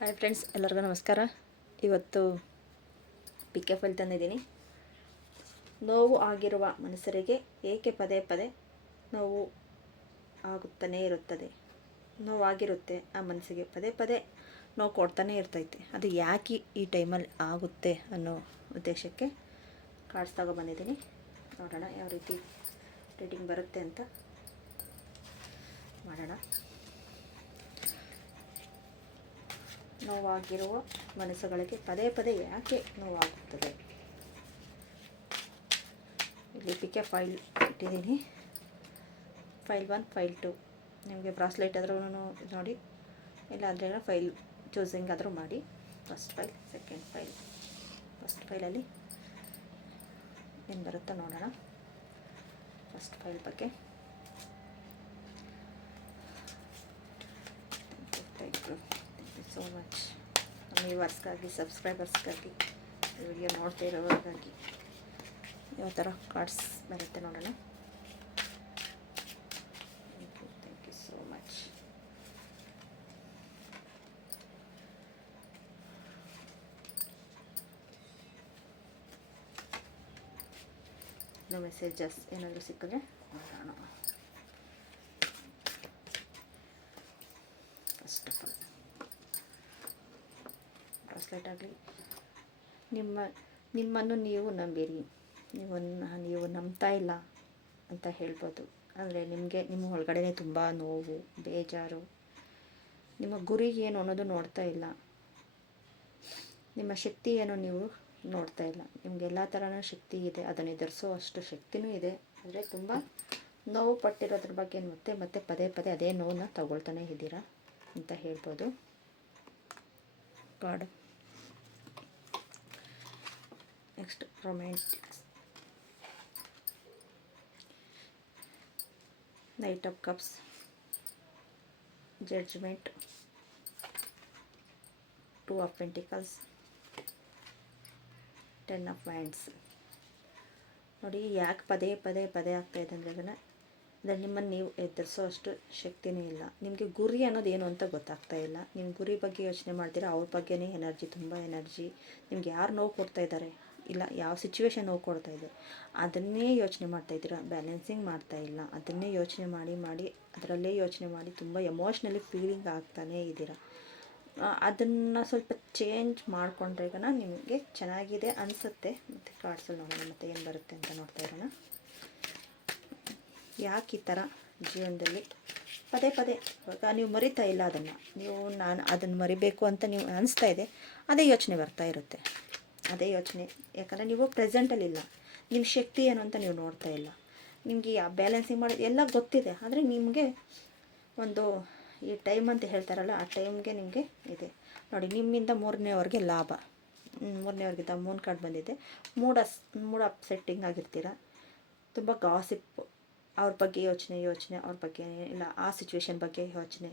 Hi friends, ಎಲ್ಲರಿಗೂ ನಮಸ್ಕಾರ. ಇವತ್ತು ಪಿಕೆ ಫೈಲ್ ತಂದಿದ್ದೀನಿ. ನೋವು ಆಗಿರುವ ಮನುಷ್ಯರಿಗೆ ಏಕೆ ಪದೇ ಪದೇ ನೋವು ಆಗುತ್ತಾನೇ ಇರುತ್ತದೆ. ನೋವಾಗಿರುತ್ತೆ, ಆ ಮನಸ್ಸಿಗೆ ಪದೇ ಪದೇ ನೋವು ಕೊಡ್ತಾನೆ ಇರ್ತೈತೆ. ಅದು ಯಾಕೆ ಈ ಟೈಮಲ್ಲಿ ಆಗುತ್ತೆ ಅನ್ನೋ ಉದ್ದೇಶಕ್ಕೆ ಕಾರ್ಡ್ಸ್ ತಗೊಬಂದಿದ್ದೀನಿ. ನೋಡೋಣ ಯಾವ ರೀತಿ ರೀಡಿಂಗ್ ಬರುತ್ತೆ ಅಂತ ಮಾಡೋಣ. ನೋವಾಗಿರುವ ಮನಸ್ಸುಗಳಿಗೆ ಪದೇ ಪದೇ ಯಾಕೆ ನೋವಾಗುತ್ತದೆ? ಇಲ್ಲಿ ಪಿಕೆ ಫೈಲ್ ಇಟ್ಟಿದ್ದೀನಿ. File 1, file 2. ನಿಮಗೆ ಬ್ರಾಸ್ಲೆಟ್ ಆದ್ರೂ ನೋಡಿ, ಇಲ್ಲಾಂದರೆ ಫೈಲ್ ಚೂಸಿಂಗ್ ಆದರೂ ಮಾಡಿ. First file, second file. First ಫೈಲಲ್ಲಿ ಏನು ಬರುತ್ತೋ ನೋಡೋಣ. ಫಸ್ಟ್ ಫೈಲ್ ಬಗ್ಗೆ ಸೋ ಮಚ್. ನಮ್ಮ ವ್ಯೂವರ್ಸ್ಗಾಗಿ, ಸಬ್ಸ್ಕ್ರೈಬರ್ಸ್ಗಾಗಿ, ವಿಡಿಯೋ ನೋಡ್ತಾ ಇರೋರಿಗಾಗಿ ಯಾವ ಥರ ಕಾರ್ಡ್ಸ್ ಬರುತ್ತೆ ನೋಡೋಣ. Thank you so much. ಇನ್ನೂ ಮೆಸೇಜಸ್ ಏನಾದರೂ ಸಿಕ್ಕಿದ್ರೆ ನೋಡೋಣ. ಫಸ್ಟ್ ಆಫ್ ಆಲ್ ಬ್ರಾಸ್ಲೆಟ್ ಆಗಲಿ, ನಿಮ್ಮನ್ನು ನೀವು ನಂಬಿರಿ. ನೀವು ನಂಬ್ತಾ ಇಲ್ಲ ಅಂತ ಹೇಳ್ಬೋದು. ಅಂದರೆ ನಿಮ್ಮ ಒಳಗಡೆ ತುಂಬ ನೋವು, ಬೇಜಾರು, ನಿಮ್ಮ ಗುರಿ ಏನು ಅನ್ನೋದು ನೋಡ್ತಾ ಇಲ್ಲ, ನಿಮ್ಮ ಶಕ್ತಿ ಏನು ನೀವು ನೋಡ್ತಾ ಇಲ್ಲ. ನಿಮಗೆಲ್ಲ ಥರನೂ ಶಕ್ತಿ ಇದೆ, ಅದನ್ನು ಎದುರಿಸೋ ಅಷ್ಟು ಶಕ್ತಿನೂ ಇದೆ. ಆದರೆ ತುಂಬ ನೋವು ಪಟ್ಟಿರೋದ್ರ ಬಗ್ಗೆ ಮತ್ತೆ ಪದೇ ಪದೇ ಅದೇ ನೋವನ್ನ ತಗೊಳ್ತಾನೆ ಇದ್ದೀರಾ ಅಂತ ಹೇಳ್ಬೋದು. Card next romantics. Knight of cups, judgement, 2 of pentacles, 10 of wands. ನೋಡಿ, ಯಾಕೆ ಪದೇ ಪದೇ ಪದೇ ಆಗ್ತಾಯಿದೆ ಅಂದರೆ ಅಂದರೆ ನಿಮ್ಮನ್ನು ನೀವು ಎದುರಿಸೋ ಅಷ್ಟು ಶಕ್ತಿನೇ ಇಲ್ಲ. ನಿಮಗೆ ಗುರಿ ಅನ್ನೋದು ಏನು ಅಂತ ಗೊತ್ತಾಗ್ತಾ ಇಲ್ಲ. ನಿಮ್ಮ ಗುರಿ ಬಗ್ಗೆ ಯೋಚನೆ ಮಾಡ್ತೀರಾ, ಅವ್ರ ಬಗ್ಗೆನೇ ಎನರ್ಜಿ, ತುಂಬ ಎನರ್ಜಿ. ನಿಮ್ಗೆ ಯಾರು ನೋವು ಕೊಡ್ತಾ ಇದ್ದಾರೆ, ಇಲ್ಲ ಯಾವ ಸಿಚುವೇಶನ್ ನೋವು ಕೊಡ್ತಾ ಇದೆ, ಅದನ್ನೇ ಯೋಚನೆ ಮಾಡ್ತಾಯಿದ್ದೀರಾ. ಬ್ಯಾಲೆನ್ಸಿಂಗ್ ಮಾಡ್ತಾ ಇಲ್ಲ, ಅದನ್ನೇ ಯೋಚನೆ ಮಾಡಿ ಅದರಲ್ಲೇ ಯೋಚನೆ ಮಾಡಿ ತುಂಬ ಎಮೋಷ್ನಲಿ ಫೀಲಿಂಗ್ ಆಗ್ತಾನೇ ಇದ್ದೀರಾ. ಅದನ್ನು ಸ್ವಲ್ಪ ಚೇಂಜ್ ಮಾಡಿಕೊಂಡ್ರೆ ನಿಮಗೆ ಚೆನ್ನಾಗಿದೆ ಅನಿಸುತ್ತೆ. ಮತ್ತು ಕಾರ್ಡ್ಸಲ್ಲಿ ನೋಡೋಣ ಮತ್ತೆ ಏನು ಬರುತ್ತೆ ಅಂತ ನೋಡ್ತಾ ಇರೋಣ. ಯಾಕೆ ಈ ಥರ ಜೀವನದಲ್ಲಿ ಪದೇ ಪದೇ ಇವಾಗ ನೀವು ಮರಿತಾ ಇಲ್ಲ ಅದನ್ನು, ನಾನು ಅದನ್ನು ಮರಿಬೇಕು ಅಂತ ನೀವು ಅನಿಸ್ತಾ ಇದೆ, ಅದೇ ಯೋಚನೆ ಬರ್ತಾ ಇರುತ್ತೆ. ಅದೇ ಯೋಚನೆ, ಯಾಕಂದರೆ ನೀವು ಪ್ರೆಸೆಂಟಲ್ಲಿಲ್ಲ. ನಿಮ್ಮ ಶಕ್ತಿ ಏನು ಅಂತ ನೀವು ನೋಡ್ತಾ ಇಲ್ಲ. ನಿಮಗೆ ಬ್ಯಾಲೆನ್ಸಿಂಗ್ ಮಾಡೋದು ಎಲ್ಲ ಗೊತ್ತಿದೆ, ಆದರೆ ನಿಮಗೆ ಒಂದು ಈ ಟೈಮ್ ಅಂತ ಹೇಳ್ತಾರಲ್ಲ, ಆ ಟೈಮ್ಗೆ ನಿಮಗೆ ಇದೆ ನೋಡಿ. ನಿಮ್ಮಿಂದ ಮೂರನೇವ್ರಿಗೆ ಲಾಭ, ಮೂರನೇವ್ರಿಗಿಂತ ಮೂನ್ ಕಾರ್ಡ್ ಬಂದಿದೆ. ಮೂಡ್ ಅಪ್ಸೆಟ್ಟಿಂಗ್ ಆಗಿರ್ತೀರ, ತುಂಬ ಗಾಸಿಪ್, ಅವ್ರ ಬಗ್ಗೆ ಯೋಚನೆ, ಅವ್ರ ಬಗ್ಗೆ ಇಲ್ಲ, ಆ ಸಿಚುವೇಶನ್ ಬಗ್ಗೆ ಯೋಚನೆ,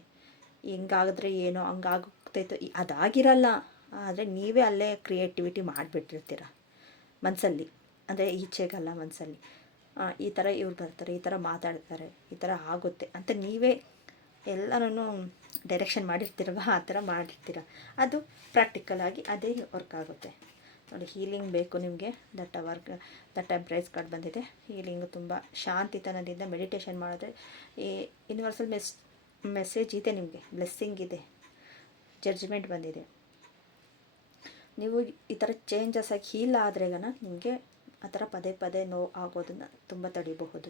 ಹಿಂಗಾಗಿದ್ರೆ ಏನೋ ಹಂಗಾಗ್ತೈತೋ, ಅದಾಗಿರಲ್ಲ. ಆದರೆ ನೀವೇ ಅಲ್ಲೇ ಕ್ರಿಯೇಟಿವಿಟಿ ಮಾಡಿಬಿಟ್ಟಿರ್ತೀರ ಮನಸ್ಸಲ್ಲಿ, ಅಂದರೆ ಈಚೆಗಲ್ಲ ಮನಸ್ಸಲ್ಲಿ. ಈ ಥರ ಇವ್ರು ಬರ್ತಾರೆ, ಈ ಥರ ಮಾತಾಡ್ತಾರೆ, ಈ ಥರ ಆಗುತ್ತೆ ಅಂತ ನೀವೇ ಎಲ್ಲನೂ ಡೈರೆಕ್ಷನ್ ಮಾಡಿರ್ತೀರಲ್ವ, ಆ ಥರ ಮಾಡಿರ್ತೀರ. ಅದು ಪ್ರಾಕ್ಟಿಕಲಾಗಿ ಅದೇ ವರ್ಕ್ ಆಗುತ್ತೆ ನೋಡಿ. ಹೀಲಿಂಗ್ ಬೇಕು ನಿಮಗೆ, ದಟ್ ಎಂಪ್ರೈಸ್ ಕಾರ್ಡ್ ಬಂದಿದೆ. ಹೀಲಿಂಗ್ ತುಂಬ ಶಾಂತಿತನದಿಂದ ಮೆಡಿಟೇಷನ್ ಮಾಡಿದ್ರೆ ಈ ಯೂನಿವರ್ಸಲ್ ಮೆಸೇಜ್ ಇದೆ ನಿಮಗೆ, ಬ್ಲೆಸ್ಸಿಂಗ್ ಇದೆ. ಜಡ್ಜ್ಮೆಂಟ್ ಬಂದಿದೆ. ನೀವು ಈ ಥರ ಚೇಂಜಸ್ ಆಗಿ ಹೀಲ್ ಆದ್ರೆ ನಿಮಗೆ ಆ ಥರ ಪದೇ ಪದೇ ನೋವು ಆಗೋದನ್ನು ತುಂಬ ತಡಿಬಹುದು.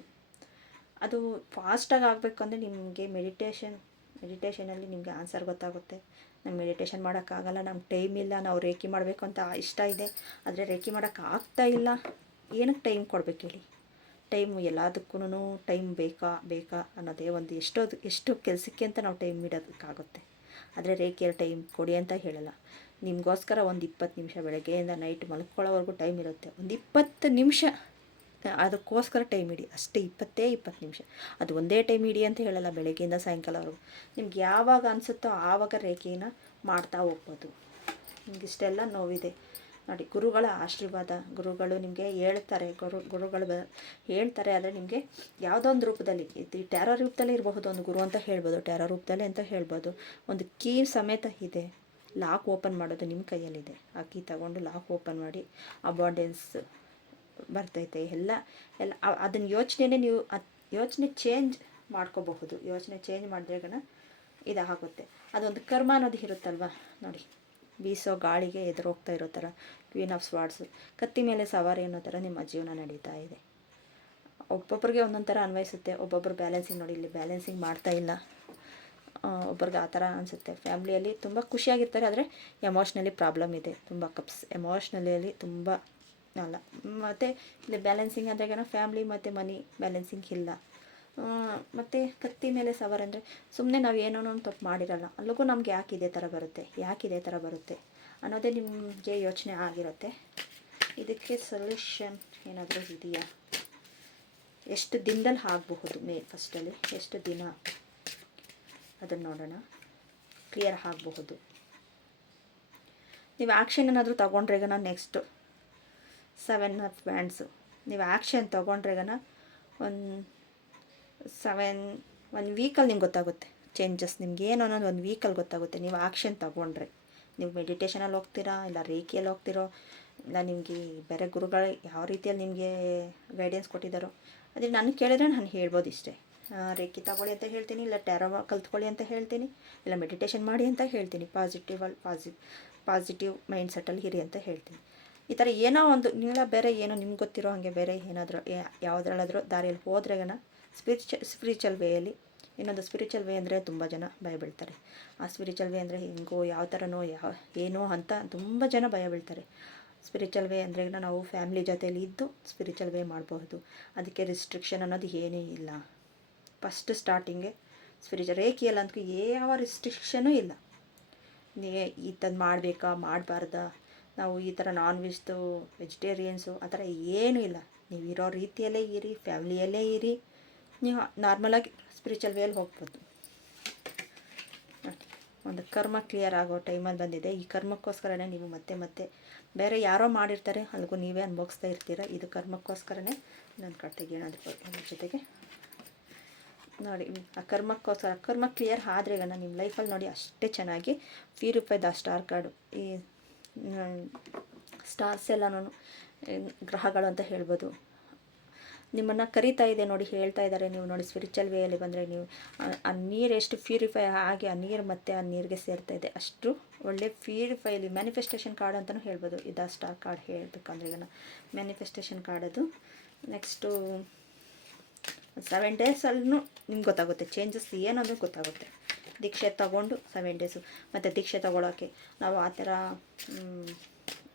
ಅದು ಫಾಸ್ಟಾಗಿ ಆಗಬೇಕು ಅಂದರೆ ನಿಮಗೆ ಮೆಡಿಟೇಷನಲ್ಲಿ ನಿಮಗೆ ಆನ್ಸರ್ ಗೊತ್ತಾಗುತ್ತೆ. ನಮ್ಗೆ ಮೆಡಿಟೇಷನ್ ಮಾಡೋಕ್ಕಾಗಲ್ಲ, ನಮ್ಗೆ ಟೈಮ್ ಇಲ್ಲ, ನಾವು ರೇಖಿ ಮಾಡಬೇಕು ಅಂತ ಇಷ್ಟ ಇದೆ, ಆದರೆ ರೇಖಿ ಮಾಡೋಕ್ಕಾಗ್ತಾ ಇಲ್ಲ. ಏನಕ್ಕೆ ಟೈಮ್ ಕೊಡಬೇಕು ಹೇಳಿ? ಟೈಮು ಎಲ್ಲದಕ್ಕೂ ಟೈಮ್ ಬೇಕಾ ಅನ್ನೋದೇ ಒಂದು ಎಷ್ಟು ಕೆಲಸಕ್ಕೆ ಅಂತ ನಾವು ಟೈಮ್ ಇಡೋದಕ್ಕಾಗುತ್ತೆ. ಆದರೆ ರೇಖೆಯ ಟೈಮ್ ಕೊಡಿ ಅಂತ ಹೇಳಲ್ಲ. ನಿಮಗೋಸ್ಕರ ಒಂದು 20 ನಿಮಿಷ ಬೆಳಗ್ಗೆಯಿಂದ ನೈಟ್ ಮಲ್ಕೊಳ್ಳೋವರೆಗೂ ಟೈಮ್ ಇರುತ್ತೆ. ಒಂದು 20 ನಿಮಿಷ ಅದಕ್ಕೋಸ್ಕರ ಟೈಮ್ ಇಡಿ, ಅಷ್ಟೇ. 20 ನಿಮಿಷ. ಅದು ಒಂದೇ ಟೈಮ್ ಇಡಿ ಅಂತ ಹೇಳಲ್ಲ, ಬೆಳಗ್ಗೆಯಿಂದ ಸಾಯಂಕಾಲವರೆಗೂ. ನಿಮ್ಗೆ ಯಾವಾಗ ಅನಿಸುತ್ತೋ ಆವಾಗ ರೇಖೆನ ಮಾಡ್ತಾ ಹೋಗ್ಬೋದು. ನಿಮ್ಗೆ ಇಷ್ಟೆಲ್ಲ ನೋವಿದೆ ನೋಡಿ. ಗುರುಗಳ ಆಶೀರ್ವಾದ, ಗುರುಗಳು ನಿಮಗೆ ಹೇಳ್ತಾರೆ, ಗುರುಗಳು ಹೇಳ್ತಾರೆ. ಆದರೆ ನಿಮಗೆ ಯಾವುದೋ ಒಂದು ರೂಪದಲ್ಲಿ, ಇದು ಟ್ಯಾರೋ ರೂಪದಲ್ಲೇ ಇರಬಹುದು, ಒಂದು ಗುರು ಅಂತ ಹೇಳ್ಬೋದು, ಟ್ಯಾರೋ ರೂಪದಲ್ಲೇ ಅಂತ ಹೇಳ್ಬೋದು, ಒಂದು ಕೀ ಸಮೇತ ಇದೆ. ಲಾಕ್ ಓಪನ್ ಮಾಡೋದು ನಿಮ್ಮ ಕೈಯಲ್ಲಿದೆ. ಆ ಕೀ ತಗೊಂಡು ಲಾಕ್ ಓಪನ್ ಮಾಡಿ ಅಬಾಂಡೆನ್ಸ್ ಬರ್ತೈತೆ ಎಲ್ಲ ಎಲ್ಲ ಅದನ್ನ ಯೋಚನೆನೇ ನೀವು ಯೋಚನೆ ಚೇಂಜ್ ಮಾಡ್ಕೋಬಹುದು. ಯೋಚನೆ ಚೇಂಜ್ ಮಾಡಿದ್ರೆಗನ ಇದಾಗುತ್ತೆ. ಅದೊಂದು ಕರ್ಮ ಅನ್ನೋದು ಇರುತ್ತಲ್ವ ನೋಡಿ, ಬೀಸೋ ಗಾಳಿಗೆ ಎದುರೋಗ್ತಾ ಇರೋ ಥರ ಕ್ವೀನ್ ಆಫ್ ಸ್ವಾರ್ಡ್ಸು, ಕತ್ತಿ ಮೇಲೆ ಸವಾರಿ ಅನ್ನೋ ಥರ ನಿಮ್ಮ ಜೀವನ ನಡೀತಾ ಇದೆ. ಒಬ್ಬೊಬ್ರಿಗೆ ಒಂದೊಂದು ಥರ ಅನ್ವಯಿಸುತ್ತೆ. ಒಬ್ಬೊಬ್ಬರು ಬ್ಯಾಲೆನ್ಸಿಂಗ್ ನೋಡಿ, ಇಲ್ಲಿ ಬ್ಯಾಲೆನ್ಸಿಂಗ್ ಮಾಡ್ತಾ ಇಲ್ಲ, ಒಬ್ರಿಗೆ ಆ ಥರ ಅನಿಸುತ್ತೆ. ಫ್ಯಾಮ್ಲಿಯಲ್ಲಿ ತುಂಬ ಖುಷಿಯಾಗಿರ್ತಾರೆ, ಆದರೆ ಎಮೋಷ್ನಲಿ ಪ್ರಾಬ್ಲಮ್ ಇದೆ, ತುಂಬ ಎಮೋಷ್ನಲಿಯಲ್ಲಿ ತುಂಬ ಅಲ್ಲ. ಮತ್ತು ಇಲ್ಲಿ ಬ್ಯಾಲೆನ್ಸಿಂಗ್ ಅಂದ್ರೆಗನ ಫ್ಯಾಮ್ಲಿ ಮತ್ತು ಮನಿ ಬ್ಯಾಲೆನ್ಸಿಂಗ್ ಇಲ್ಲ. ಮತ್ತು ಕತ್ತಿ ಮೇಲೆ ಸವಾರ ಅಂದರೆ ಸುಮ್ಮನೆ ನಾವು ಏನೋ ತಪ್ಪು ಮಾಡಿರಲ್ಲ, ಅಲ್ಲಿಗೂ ನಮ್ಗೆ ಯಾಕೆ ಇದೇ ಥರ ಬರುತ್ತೆ ಅನ್ನೋದೇ ನಿಮಗೆ ಯೋಚನೆ ಆಗಿರುತ್ತೆ. ಇದಕ್ಕೆ ಸೊಲ್ಯೂಷನ್ ಏನಾದರೂ ಇದೆಯಾ? ಎಷ್ಟು ದಿನದಲ್ಲಿ ಆಗಬಹುದು? ಫಸ್ಟಲ್ಲಿ ಎಷ್ಟು ದಿನ ಅದನ್ನು ನೋಡೋಣ. ಕ್ಲಿಯರ್ ಆಗಬಹುದು. ನೀವು ಆ್ಯಕ್ಷನ್ ಏನಾದರೂ ತೊಗೊಂಡ್ರೆಗನ ನೆಕ್ಸ್ಟು 7 ಆಫ್ ವ್ಯಾಂಡ್ಸು, ನೀವು ಆ್ಯಕ್ಷನ್ ತೊಗೊಂಡ್ರೆಗನ ಒಂದು ವೀಕಲ್ಲಿ ನಿಮ್ಗೆ ಗೊತ್ತಾಗುತ್ತೆ ಚೇಂಜಸ್. ನಿಮ್ಗೆ ಏನು ಅನ್ನೋದು ಒಂದು ವೀಕಲ್ಲಿ ಗೊತ್ತಾಗುತ್ತೆ ನೀವು ಆ್ಯಕ್ಷನ್ ತೊಗೊಂಡ್ರೆ. ನೀವು ಮೆಡಿಟೇಷನಲ್ಲಿ ಹೋಗ್ತೀರಾ, ಇಲ್ಲ ರೇಖಿಯಲ್ಲಿ ಹೋಗ್ತಿರೋ, ಇಲ್ಲ ನಿಮಗೆ ಬೇರೆ ಗುರುಗಳು ಯಾವ ರೀತಿಯಲ್ಲಿ ನಿಮಗೆ ಗೈಡೆನ್ಸ್ ಕೊಟ್ಟಿದ್ದಾರೋ ಅದೇ ನನಗೆ ಕೇಳಿದ್ರೆ ನಾನು ಹೇಳ್ಬೋದು ಇಷ್ಟೇ. ರೇಖಿ ತಗೊಳ್ಳಿ ಅಂತ ಹೇಳ್ತೀನಿ, ಇಲ್ಲ ಟ್ಯಾರೋ ಕಲ್ತ್ಕೊಳ್ಳಿ ಅಂತ ಹೇಳ್ತೀನಿ, ಇಲ್ಲ ಮೆಡಿಟೇಷನ್ ಮಾಡಿ ಅಂತ ಹೇಳ್ತೀನಿ, ಪಾಸಿಟಿವ್ ಮೈಂಡ್ ಸೆಟ್ಟಲ್ಲಿ ಇರಿ ಅಂತ ಹೇಳ್ತೀನಿ. ಈ ಥರ ಏನೋ ಒಂದು ಇಲ್ಲ ಬೇರೆ ಏನೋ ನಿಮ್ಗೆ ಗೊತ್ತಿರೋ ಹಾಗೆ ಬೇರೆ ಏನಾದರೂ ಯಾವುದ್ರಲ್ಲಾದರೂ ದಾರಿಯಲ್ಲಿ ಹೋದ್ರೆಗನ ಸ್ಪಿರಿಚುವಲ್ ವೇಯಲ್ಲಿ. ಇನ್ನೊಂದು ಸ್ಪಿರಿಚುವಲ್ ವೇ ಅಂದರೆ ತುಂಬ ಜನ ಭಯ ಬೀಳ್ತಾರೆ. ಆ ಸ್ಪಿರಿಚುವಲ್ ವೇ ಅಂದರೆ ಹೆಂಗೋ ಯಾವ ಥರನೋ ಏನೋ ಅಂತ ತುಂಬ ಜನ ಭಯ ಬೀಳ್ತಾರೆ. ಸ್ಪಿರಿಚುವಲ್ ವೇ ಅಂದರೆ ನಾವು ಫ್ಯಾಮ್ಲಿ ಜೊತೆಯಲ್ಲಿ ಇದ್ದು ಸ್ಪಿರಿಚುವಲ್ ವೇ ಮಾಡಬಹುದು. ಅದಕ್ಕೆ ರಿಸ್ಟ್ರಿಕ್ಷನ್ ಅನ್ನೋದು ಏನೂ ಇಲ್ಲ. ಫಸ್ಟ್ ಸ್ಟಾರ್ಟಿಂಗೆ ಸ್ಪಿರಿಚುವಲ್ ರೇಖಿಯಲ್ಲಿ ಅಂತೂ ಯಾವ ರಿಸ್ಟ್ರಿಕ್ಷನೂ ಇಲ್ಲ. ಈ ಥರದ್ದು ಮಾಡಬೇಕಾ ಮಾಡಬಾರ್ದಾ, ನಾವು ಈ ಥರ ನಾನ್ ವೆಜಿಟೇರಿಯನ್ಸು ಆ ಥರ ಏನೂ ಇಲ್ಲ. ನೀವು ಇರೋ ರೀತಿಯಲ್ಲೇ ಇರಿ, ಫ್ಯಾಮ್ಲಿಯಲ್ಲೇ ಇರಿ, ನೀವು ನಾರ್ಮಲಾಗಿ ಸ್ಪಿರಿಚುವಲ್ ವೇಯಲ್ಲಿ ಹೋಗ್ಬೋದು. ಒಂದು ಕರ್ಮ ಕ್ಲಿಯರ್ ಆಗೋ ಟೈಮಲ್ಲಿ ಬಂದಿದೆ. ಈ ಕರ್ಮಕ್ಕೋಸ್ಕರನೇ ನೀವು ಮತ್ತೆ ಬೇರೆ ಯಾರೋ ಮಾಡಿರ್ತಾರೆ, ಅಲ್ಲಿಗೂ ನೀವೇ ಅನುಭವಿಸ್ತಾ ಇರ್ತೀರ. ಇದು ಕರ್ಮಕ್ಕೋಸ್ಕರನೇ ನನ್ನ ಕಡೆ ತೆಗಿಯೋಣ. ಅದ್ರ ಜೊತೆಗೆ ನೋಡಿ, ಆ ಕರ್ಮ ಕ್ಲಿಯರ್ ಆದ್ರೆಗನ ನಿಮ್ಮ ಲೈಫಲ್ಲಿ ನೋಡಿ ಅಷ್ಟೇ ಚೆನ್ನಾಗಿ ಪ್ಯೂರಿಫೈದ ಸ್ಟಾರ್ ಕಾರ್ಡು. ಈ ಸ್ಟಾರ್ಸ್ ಎಲ್ಲನೂ ಗ್ರಹಗಳು ಅಂತ ಹೇಳ್ಬೋದು, ನಿಮ್ಮನ್ನು ಕರೀತಾ ಇದೆ ನೋಡಿ, ಹೇಳ್ತಾ ಇದ್ದಾರೆ. ನೀವು ನೋಡಿ ಸ್ಪಿರಿಚುವಲ್ ವೇಯಲ್ಲಿ ಬಂದರೆ ನೀವು ಆ ನೀರು ಎಷ್ಟು ಪ್ಯೂರಿಫೈ ಆಗಿ ಆ ನೀರು ಮತ್ತೆ ಆ ನೀರಿಗೆ ಸೇರ್ತಾ ಇದೆ, ಅಷ್ಟು ಒಳ್ಳೆ ಪ್ಯೂರಿಫೈಲಿ ಮ್ಯಾನಿಫೆಸ್ಟೇಷನ್ ಕಾರ್ಡ್ ಅಂತಲೂ ಹೇಳ್ಬೋದು. ಇದು ಸ್ಟಾರ್ ಕಾರ್ಡ್ ಹೇಳಬೇಕಂದ್ರೆ ಈಗ ಮ್ಯಾನಿಫೆಸ್ಟೇಷನ್ ಕಾರ್ಡ್ ಅದು. ನೆಕ್ಸ್ಟು 7 ಡೇಸಲ್ಲೂ ನಿಮ್ಗೆ ಗೊತ್ತಾಗುತ್ತೆ ಚೇಂಜಸ್ ಏನಂದ್ರೆ ಗೊತ್ತಾಗುತ್ತೆ. ದೀಕ್ಷೆ ತಗೊಂಡು 7 ಡೇಸು, ಮತ್ತು ದೀಕ್ಷೆ ತಗೊಳ್ಳೋಕ್ಕೆ ನಾವು ಆ ಥರ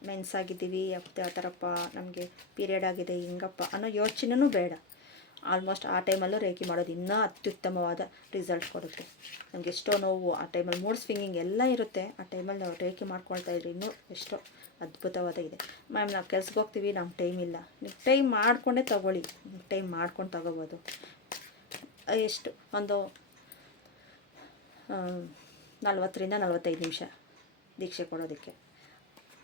ಮೆನ್ಸ್ ಆಗಿದ್ದೀವಿ, ಆ ಥರಪ್ಪ ನಮಗೆ ಪೀರಿಯಡ್ ಆಗಿದೆ ಹಿಂಗಪ್ಪ ಅನ್ನೋ ಯೋಚನೆಯೂ ಬೇಡ. ಆಲ್ಮೋಸ್ಟ್ ಆ ಟೈಮಲ್ಲೂ ರೇಖಿ ಮಾಡೋದು ಇನ್ನೂ ಅತ್ಯುತ್ತಮವಾದ ರಿಸಲ್ಟ್ ಕೊಡುತ್ತೆ. ನಮಗೆ ಎಷ್ಟೋ ನೋವು ಆ ಟೈಮಲ್ಲಿ ಮೂಡ್ ಸ್ವಿಂಗಿಂಗ್ ಎಲ್ಲ ಇರುತ್ತೆ. ಆ ಟೈಮಲ್ಲಿ ನಾವು ರೇಖಿ ಮಾಡ್ಕೊಳ್ತಾ ಇದ್ರಿ ಇನ್ನೂ ಎಷ್ಟೋ ಅದ್ಭುತವಾದ ಇದೆ. ಮ್ಯಾಮ್ ನಾವು ಕೆಲ್ಸಕ್ಕೆ ಹೋಗ್ತೀವಿ, ನಮ್ಗೆ ಟೈಮ್ ಇಲ್ಲ. ನೀವು ಟೈಮ್ ಮಾಡಿಕೊಂಡೇ ತೊಗೊಳ್ಳಿ, ಟೈಮ್ ಮಾಡ್ಕೊಂಡು ತೊಗೋಬೋದು. ಎಷ್ಟು ಒಂದು 40ರಿಂದ 45 ನಿಮಿಷ ದೀಕ್ಷೆ ಕೊಡೋದಕ್ಕೆ.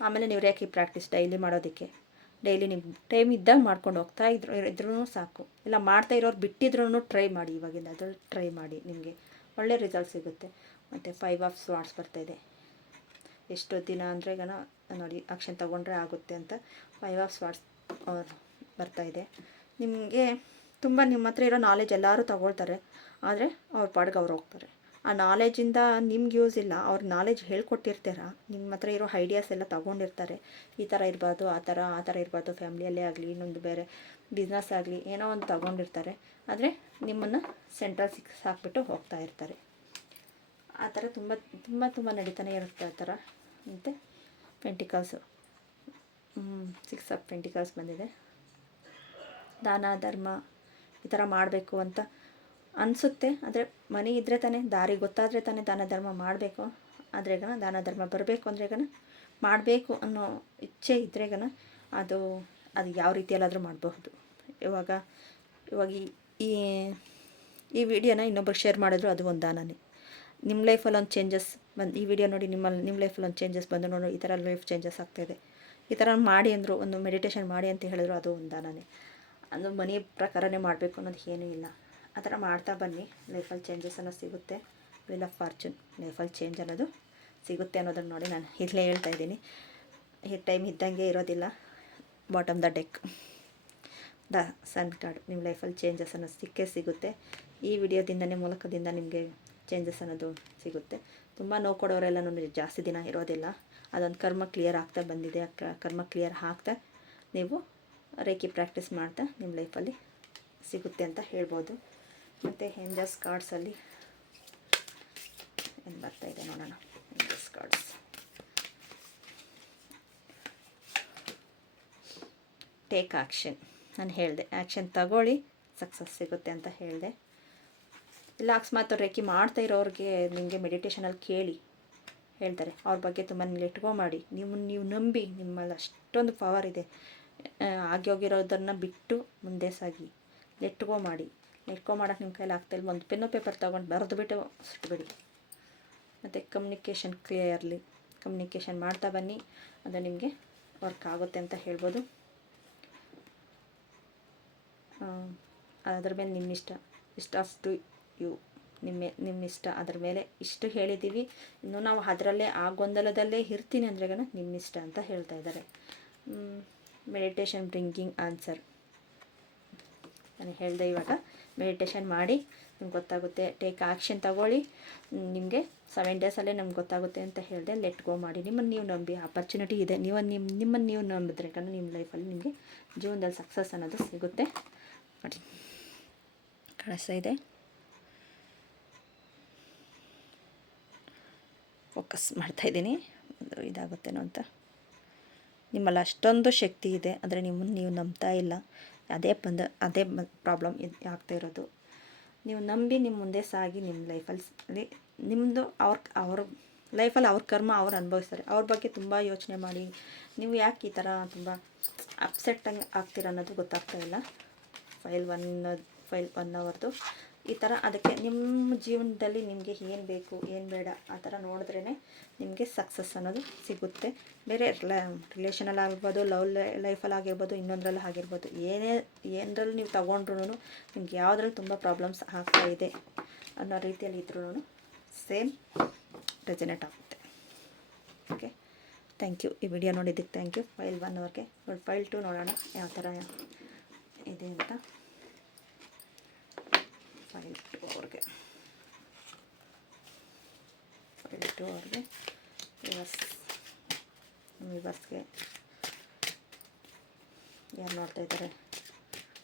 ಆಮೇಲೆ ನೀವು ರೇಖಿ ಪ್ರಾಕ್ಟೀಸ್ ಡೈಲಿ ಮಾಡೋದಕ್ಕೆ, ಡೈಲಿ ನಿಮ್ಮ ಟೈಮ್ ಇದ್ದಾಗ ಮಾಡ್ಕೊಂಡು ಹೋಗ್ತಾ ಇದ್ರೂ ಸಾಕು. ಇಲ್ಲ ಮಾಡ್ತಾ ಇರೋರು ಬಿಟ್ಟಿದ್ರೂ ಟ್ರೈ ಮಾಡಿ, ಇವಾಗಿಂದ ಅದು ಟ್ರೈ ಮಾಡಿ, ನಿಮಗೆ ಒಳ್ಳೆ ರಿಸಲ್ಟ್ ಸಿಗುತ್ತೆ. ಮತ್ತು 5 ಆಫ್ ಸ್ವಾರ್ಡ್ಸ್ ಬರ್ತಾಯಿದೆ. ಎಷ್ಟು ದಿನ ಅಂದರೆ ಈಗ ನೋಡಿ ಆಕ್ಷನ್ ತೊಗೊಂಡ್ರೆ ಆಗುತ್ತೆ ಅಂತ 5 ಆಫ್ ಸ್ವಾರ್ಡ್ಸ್ ಬರ್ತಾಯಿದೆ. ನಿಮಗೆ ತುಂಬ ನಿಮ್ಮ ಹತ್ರ ಇರೋ ನಾಲೆಜ್ ಎಲ್ಲರೂ ತಗೊಳ್ತಾರೆ, ಆದರೆ ಅವ್ರ ಪಾಡಿಗೆ ಅವ್ರು ಹೋಗ್ತಾರೆ. ಆ ನಾಲೆಜಿಂದ ನಿಮ್ಗೆ ಯೂಸ್ ಇಲ್ಲ. ಅವ್ರ ನಾಲೆಜ್ ಹೇಳ್ಕೊಟ್ಟಿರ್ತೀರ, ನಿಮ್ಮ ಹತ್ರ ಇರೋ ಐಡಿಯಾಸ್ ಎಲ್ಲ ತೊಗೊಂಡಿರ್ತಾರೆ. ಈ ಥರ ಇರಬಾರ್ದು, ಆ ಥರ ಇರಬಾರ್ದು, ಫ್ಯಾಮ್ಲಿಯಲ್ಲೇ ಆಗಲಿ ಇನ್ನೊಂದು ಬೇರೆ ಬಿಸ್ನೆಸ್ ಆಗಲಿ ಏನೋ ಒಂದು ತೊಗೊಂಡಿರ್ತಾರೆ. ಆದರೆ ನಿಮ್ಮನ್ನು ಸೆಂಟ್ರಲ್ ಹಾಕ್ಬಿಟ್ಟು ಹೋಗ್ತಾ ಇರ್ತಾರೆ. ಆ ಥರ ತುಂಬ ನಡೀತಾನೆ ಇರುತ್ತೆ ಆ ಥರ. ಮತ್ತು ಪೆಂಟಿಕಲ್ಸು 6 ಆಫ್ ಪೆಂಟಿಕಲ್ಸ್ ಬಂದಿದೆ. ದಾನ ಧರ್ಮ ಈ ಥರ ಮಾಡಬೇಕು ಅಂತ ಅನಿಸುತ್ತೆ, ಆದರೆ ಮನೆ ಇದ್ದರೆ ತಾನೇ, ದಾರಿ ಗೊತ್ತಾದರೆ ತಾನೇ ದಾನ ಧರ್ಮ ಮಾಡಬೇಕು. ಆದ್ರೆಗನ ದಾನ ಧರ್ಮ ಬರಬೇಕು ಅಂದ್ರೆಗನ ಮಾಡಬೇಕು ಅನ್ನೋ ಇಚ್ಛೆ ಇದ್ರೆಗನ ಅದು ಯಾವ ರೀತಿಯಲ್ಲಾದರೂ ಮಾಡಬಹುದು. ಇವಾಗ ಈ ವಿಡಿಯೋನ ಇನ್ನೊಬ್ರಿಗೆ ಶೇರ್ ಮಾಡಿದ್ರು ಅದು ಒಂದು ದಾನನೇ. ನಿಮ್ಮ ಲೈಫಲ್ಲಿ ಒಂದು ಚೇಂಜಸ್ ಈ ವಿಡಿಯೋ ನೋಡಿ ನಿಮ್ಮ ಲೈಫಲ್ಲಿ ಒಂದು ಚೇಂಜಸ್ ಬಂದು ನೋಡು, ಈ ಥರ ಲೈಫ್ ಚೇಂಜಸ್ ಆಗ್ತಾಯಿದೆ, ಈ ಥರ ಮಾಡಿ ಅಂದರು, ಒಂದು ಮೆಡಿಟೇಷನ್ ಮಾಡಿ ಅಂತ ಹೇಳಿದ್ರು, ಅದು ಒಂದು ದಾನನೇ. ಅದು ಮನಿ ಪ್ರಕಾರನೇ ಮಾಡಬೇಕು ಅನ್ನೋದು ಏನೂ ಇಲ್ಲ. ಆ ಥರ ಮಾಡ್ತಾ ಬನ್ನಿ, ಲೈಫಲ್ಲಿ ಚೇಂಜಸ್ ಅನ್ನೋದು ಸಿಗುತ್ತೆ. ವೀಲ್ ಆಫ್ ಫಾರ್ಚೂನ್, ಲೈಫಲ್ಲಿ ಚೇಂಜ್ ಅನ್ನೋದು ಸಿಗುತ್ತೆ ಅನ್ನೋದನ್ನು ನೋಡಿ ನಾನು ಇಲ್ಲೇ ಹೇಳ್ತಾ ಇದ್ದೀನಿ. ಈ ಟೈಮ್ ಇದ್ದಂಗೆ ಇರೋದಿಲ್ಲ. Bottom the deck the sun card. ನಿಮ್ಮ ಲೈಫಲ್ಲಿ ಚೇಂಜಸ್ ಅನ್ನೋದು ಸಿಕ್ಕೇ ಸಿಗುತ್ತೆ. ಈ ವಿಡಿಯೋದಿಂದನೇ ಮೂಲಕದಿಂದ ನಿಮಗೆ ಚೇಂಜಸ್ ಅನ್ನೋದು ಸಿಗುತ್ತೆ. ತುಂಬ ನೋವು ಕೊಡೋರೆಲ್ಲನೂ ಜಾಸ್ತಿ ದಿನ ಇರೋದಿಲ್ಲ. ಅದೊಂದು ಕರ್ಮ ಕ್ಲಿಯರ್ ಆಗ್ತಾ ಬಂದಿದೆ. ಕರ್ಮ ಕ್ಲಿಯರ್ ಆಗ್ತಾ ನೀವು ರೇಖಿ ಪ್ರಾಕ್ಟೀಸ್ ಮಾಡ್ತಾ ನಿಮ್ಮ ಲೈಫಲ್ಲಿ ಸಿಗುತ್ತೆ ಅಂತ ಹೇಳ್ಬೋದು. ಮತ್ತು ಏಂಜಲ್ಸ್ ಕಾರ್ಡ್ಸಲ್ಲಿ ಏನು ಬರ್ತಾಯಿದೆ ನೋಡೋಣ. Angels cards take action. ನಾನು ಹೇಳಿದೆ ಆ್ಯಕ್ಷನ್ ತಗೊಳ್ಳಿ, ಸಕ್ಸಸ್ ಸಿಗುತ್ತೆ ಅಂತ ಹೇಳಿದೆ. ಇಲ್ಲ ಅಕಸ್ಮಾತ್ ರೇಖಿ ಮಾಡ್ತಾ ಇರೋರಿಗೆ ನಿಮಗೆ ಮೆಡಿಟೇಷನಲ್ಲಿ ಕೇಳಿ ಹೇಳ್ತಾರೆ. ಅವ್ರ ಬಗ್ಗೆ ತುಂಬ ಲೆಟ್ಗೋ ಮಾಡಿ, ನೀವು ನಂಬಿ, ನಿಮ್ಮಲ್ಲಿ ಅಷ್ಟೊಂದು ಪವರ್ ಇದೆ. ಆಗಿ ಹೋಗಿರೋದನ್ನು ಬಿಟ್ಟು ಮುಂದೆ ಸಾಗಿ. ಲೆಟ್ಗೋ ಮಾಡಿ. ಲೆಟ್ಗೋ ಮಾಡೋಕ್ಕೆ ನಿಮ್ಮ ಕೈಲಿ ಆಗ್ತಾಯಿಲ್ಲ, ಒಂದು ಪೆನ್ನು ಪೇಪರ್ ತೊಗೊಂಡು ಬರೆದು ಬಿಟ್ಟು ಸುಟ್ಬಿಡಿ. ಮತ್ತು ಕಮ್ಯುನಿಕೇಷನ್ ಕ್ಲಿಯರ್ಲಿ ಕಮ್ಯುನಿಕೇಷನ್ ಮಾಡ್ತಾ ಬನ್ನಿ. ಅದು ನಿಮಗೆ ವರ್ಕ್ ಆಗುತ್ತೆ ಅಂತ ಹೇಳ್ಬೋದು. ಅದ್ರ ಮೇಲೆ ನಿಮ್ಮಿಷ್ಟ. ಇಷ್ಟ ಆಫ್ ಟು ಯು. ನಿಮ್ಮ ಇಷ್ಟ. ಅದ್ರ ಮೇಲೆ ಇಷ್ಟು ಹೇಳಿದ್ದೀವಿ. ಇನ್ನು ನಾವು ಅದರಲ್ಲೇ ಆ ಗೊಂದಲದಲ್ಲೇ ಇರ್ತೀನಿ ಅಂದ್ರೆ ನಿಮ್ಮಿಷ್ಟ ಅಂತ ಹೇಳ್ತಾ ಇದ್ದಾರೆ. Meditation bringing answer. ನಾನು ಹೇಳಿದೆ ಇವಾಗ ಮೆಡಿಟೇಷನ್ ಮಾಡಿ ನಿಮ್ಗೆ ಗೊತ್ತಾಗುತ್ತೆ. ಟೇಕ್ ಆ್ಯಕ್ಷನ್ ತಗೊಳ್ಳಿ, ನಿಮಗೆ 7 ಡೇಸಲ್ಲೇ ನಮ್ಗೆ ಗೊತ್ತಾಗುತ್ತೆ ಅಂತ ಹೇಳಿದೆ. ಲೆಟ್ ಗೋ ಮಾಡಿ. ನಿಮ್ಮನ್ನು ನೀವು ನಂಬಿ. ಆಪರ್ಚುನಿಟಿ ಇದೆ. ನಿಮ್ಮನ್ನು ನೀವು ನಂಬಿದ್ರೆ ನಿಮ್ಮ ಲೈಫಲ್ಲಿ ನಿಮಗೆ ಜೀವನದಲ್ಲಿ ಸಕ್ಸಸ್ ಅನ್ನೋದು ಸಿಗುತ್ತೆ. ನೋಡಿ ಕಳಿಸ್ತಾ ಇದೆ. ಫೋಕಸ್ ಮಾಡ್ತಾಯಿದ್ದೀನಿ, ಇದಾಗುತ್ತೇನೋ ಅಂತ. ನಿಮ್ಮಲ್ಲಿ ಅಷ್ಟೊಂದು ಶಕ್ತಿ ಇದೆ, ಆದರೆ ನಿಮ್ಮನ್ನು ನೀವು ನಂಬ್ತಾ ಇಲ್ಲ. ಅದೇ ಪ್ರಾಬ್ಲಮ್ ಆಗ್ತಾ ಇರೋದು. ನೀವು ನಂಬಿ ನಿಮ್ಮ ಮುಂದೆ ಸಾಗಿ. ನಿಮ್ಮ ಲೈಫಲ್ಲಿ ನಿಮ್ಮದು ಅವ್ರ ಲೈಫಲ್ಲಿ ಅವ್ರ ಕರ್ಮ ಅವ್ರು ಅನುಭವಿಸ್ತಾರೆ. ಅವ್ರ ಬಗ್ಗೆ ತುಂಬ ಯೋಚನೆ ಮಾಡಿ ನೀವು ಯಾಕೆ ಈ ಥರ ತುಂಬ ಅಪ್ಸೆಟ್ಟಂಗೆ ಆಗ್ತೀರ ಅನ್ನೋದು ಗೊತ್ತಾಗ್ತಾ ಇಲ್ಲ. ಫೈಲ್ ಒನ್ ಅವರ್ದು ಈ ಥರ. ಅದಕ್ಕೆ ನಿಮ್ಮ ಜೀವನದಲ್ಲಿ ನಿಮಗೆ ಏನು ಬೇಕು ಏನು ಬೇಡ ಆ ಥರ ನೋಡಿದ್ರೇ ನಿಮಗೆ ಸಕ್ಸಸ್ ಅನ್ನೋದು ಸಿಗುತ್ತೆ. ಬೇರೆ ರಿಲೇಷನಲ್ಲಿ ಆಗಿರ್ಬೋದು, ಲೈಫಲ್ಲಿ ಆಗಿರ್ಬೋದು, ಇನ್ನೊಂದರಲ್ಲಿ ಆಗಿರ್ಬೋದು, ಏನರಲ್ಲಿ ನೀವು ತೊಗೊಂಡ್ರು ನಿಮ್ಗೆ ಯಾವುದ್ರಲ್ಲಿ ತುಂಬ ಪ್ರಾಬ್ಲಮ್ಸ್ ಆಗ್ತಾ ಇದೆ ಅನ್ನೋ ರೀತಿಯಲ್ಲಿ ಇದ್ರೂ ಸೇಮ್ ರೆಸನೇಟ್ ಆಗುತ್ತೆ. Okay, thank you. ಈ ವಿಡಿಯೋ ನೋಡಿದ್ದಕ್ಕೆ ಥ್ಯಾಂಕ್ ಯು. ಫೈಲ್ 1 ಅವರ್ಗೆ. ಫೈಲ್ 2 ನೋಡೋಣ ಯಾವ ಥರ ಇದೆ ಅಂತ. ಫೈಲ್ 2 ಅವ್ರಿಗೆ ವಿವರ್ಸ್ಗೆ ಯಾರು ನೋಡ್ತಾ ಇದ್ದಾರೆ,